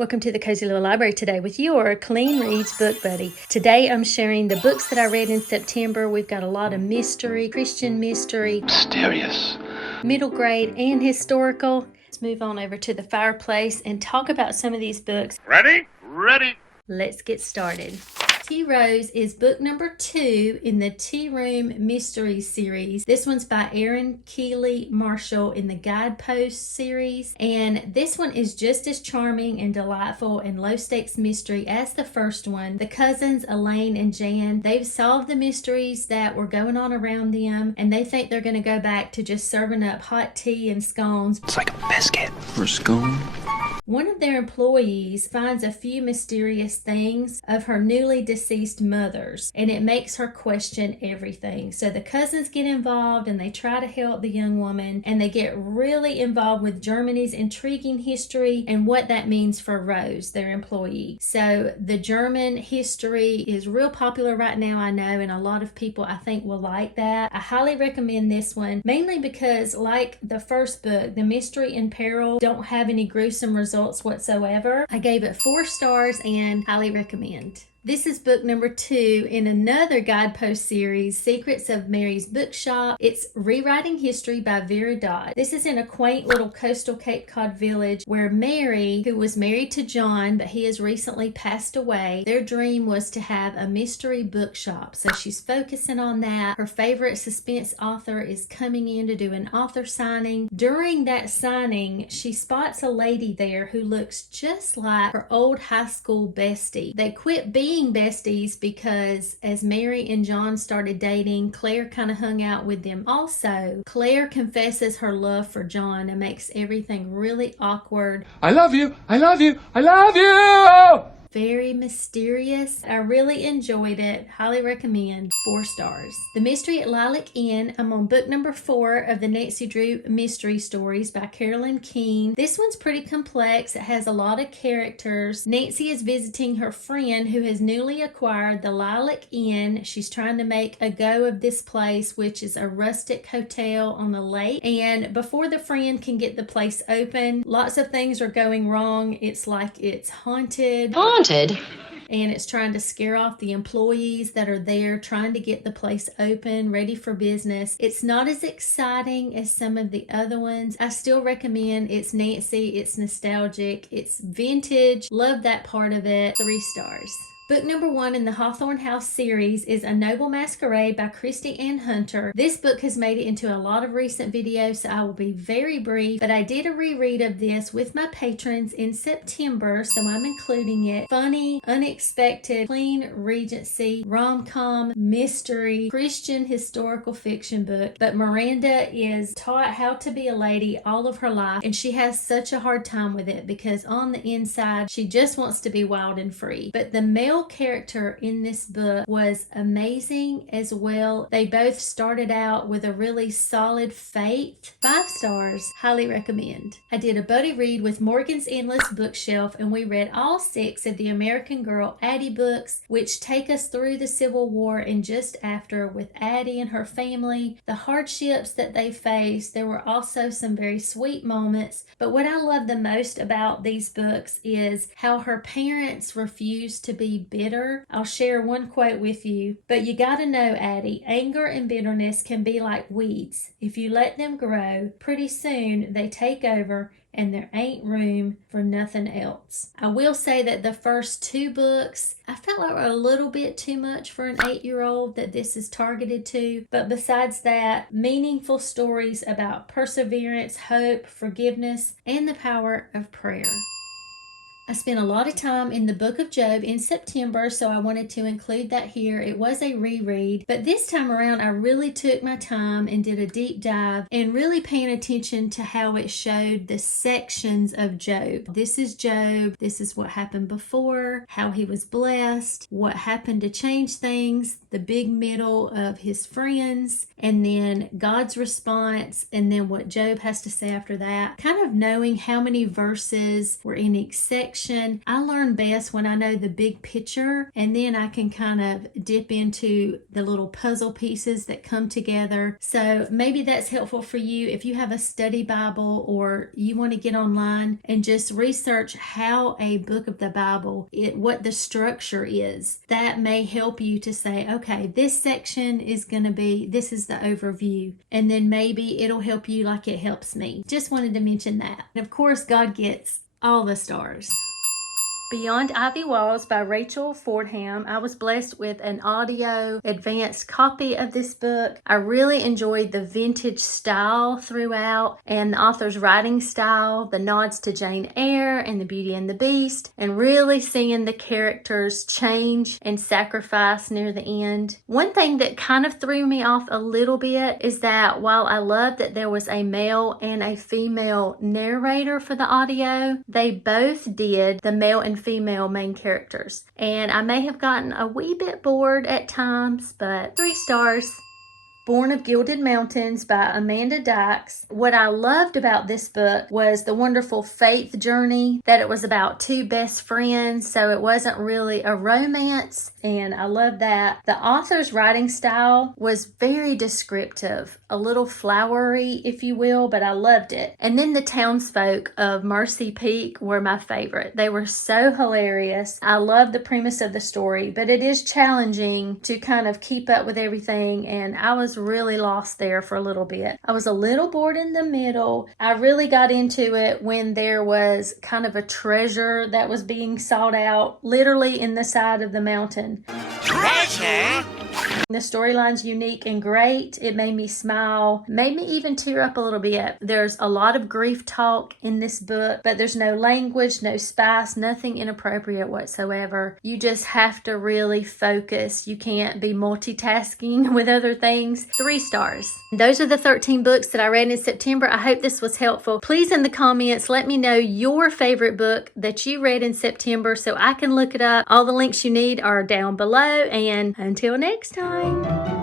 Welcome to the Cozy Little Library today with your Clean Reads Book Buddy. Today I'm sharing the books that I read in September. We've got a lot of mystery, Christian mystery, mysterious, middle grade, and historical. Let's move on over to the fireplace and talk about some of these books. Ready? Ready. Let's get started. Tea Rose is book number 2 in the Tea Room Mystery series. This one's by Erin Keeley Marshall in the Guideposts series. And this one is just as charming and delightful and low-stakes mystery as the first one. The cousins, Elaine and Jan, they've solved the mysteries that were going on around them, and they think they're going to go back to just serving up hot tea and scones. It's like a biscuit or a scone. One of their employees finds a few mysterious things of her newly deceased mothers, and it makes her question everything. So the cousins get involved and they try to help the young woman, and they get really involved with Germany's intriguing history and what that means for Rose, their employee. So the German history is real popular right now, I know, and a lot of people I think will like that. I highly recommend this one, mainly because like the first book, The Mystery in Peril don't have any gruesome results whatsoever. I gave it 4 stars and highly recommend. This is book number 2 in another Guidepost series, Secrets of Mary's Bookshop. It's Rewriting History by Vera Do. This is in a quaint little coastal Cape Cod village where Mary, who was married to John, but he has recently passed away, their dream was to have a mystery bookshop. So she's focusing on that. Her favorite suspense author is coming in to do an author signing. During that signing, she spots a lady there who looks just like her old high school bestie. They quit being besties because as Mary and John started dating, Claire kind of hung out with them also. Claire confesses her love for John and makes everything really awkward. I love you, I love you, I love you! Very mysterious. I really enjoyed it. Highly recommend. 4 stars. The Mystery at Lilac Inn. I'm on book number 4 of the Nancy Drew Mystery Stories by Carolyn Keene. This one's pretty complex. It has a lot of characters. Nancy is visiting her friend who has newly acquired the Lilac Inn. She's trying to make a go of this place, which is a rustic hotel on the lake. And before the friend can get the place open, lots of things are going wrong. It's like it's haunted. And it's trying to scare off the employees that are there, trying to get the place open, ready for business. It's not as exciting as some of the other ones. I still recommend. It's Nancy, it's nostalgic, it's vintage. Love that part of it. 3 stars. Book number 1 in the Hawthorne House series is A Noble Masquerade by Kristi and Hunter. This book has made it into a lot of recent videos, so I will be very brief, but I did a reread of this with my patrons in September, so I'm including it. Funny, unexpected, clean Regency, rom-com, mystery, Christian historical fiction book, but Miranda is taught how to be a lady all of her life, and she has such a hard time with it because on the inside, she just wants to be wild and free. But the male character in this book was amazing as well. They both started out with a really solid faith. 5 stars. Highly recommend. I did a buddy read with Morgan's Endless Bookshelf, and we read all 6 of the American Girl Addie books, which take us through the Civil War and just after with Addie and her family, the hardships that they faced. There were also some very sweet moments, but what I love the most about these books is how her parents refused to be bitter. I'll share one quote with you. But you gotta know, Addie, anger and bitterness can be like weeds. If you let them grow, pretty soon they take over and there ain't room for nothing else. I will say that the first 2 books, I felt like were a little bit too much for an 8-year-old that this is targeted to. But besides that, meaningful stories about perseverance, hope, forgiveness, and the power of prayer. I spent a lot of time in the book of Job in September, so I wanted to include that here. It was a reread, but this time around I really took my time and did a deep dive and really paying attention to how it showed the sections of Job. This is Job. This is what happened before, how he was blessed, what happened to change things, the big middle of his friends, and then God's response, and then what Job has to say after that. Kind of knowing how many verses were in each section section. I learn best when I know the big picture, and then I can kind of dip into the little puzzle pieces that come together. So maybe that's helpful for you if you have a study Bible or you want to get online and just research how a book of the Bible, what the structure is. That may help you to say, okay, this section is going to be, this is the overview. And then maybe it'll help you like it helps me. Just wanted to mention that. And of course, God gets all the stars. Beyond Ivy Walls by Rachel Fordham. I was blessed with an audio advanced copy of this book. I really enjoyed the vintage style throughout and the author's writing style, the nods to Jane Eyre and the Beauty and the Beast, and really seeing the characters change and sacrifice near the end. One thing that kind of threw me off a little bit is that while I love that there was a male and a female narrator for the audio, they both did the male and female main characters. And I may have gotten a wee bit bored at times, but 3 stars. Born of Gilded Mountains by Amanda Dykes. What I loved about this book was the wonderful faith journey, that it was about 2 best friends, so it wasn't really a romance, and I love that. The author's writing style was very descriptive, a little flowery, if you will, but I loved it. And then the townsfolk of Mercy Peak were my favorite. They were so hilarious. I love the premise of the story, but it is challenging to kind of keep up with everything, and I was really lost there for a little bit. I was a little bored in the middle. I really got into it when there was kind of a treasure that was being sought out literally in the side of the mountain. Treasure? The storyline's unique and great. It made me smile, made me even tear up a little bit. There's a lot of grief talk in this book, but there's no language, no spice, nothing inappropriate whatsoever. You just have to really focus. You can't be multitasking with other things. 3 stars. Those are the 13 books that I read in September. I hope this was helpful. Please in the comments let me know your favorite book that you read in September so I can look it up. All the links you need are down below, and until next time.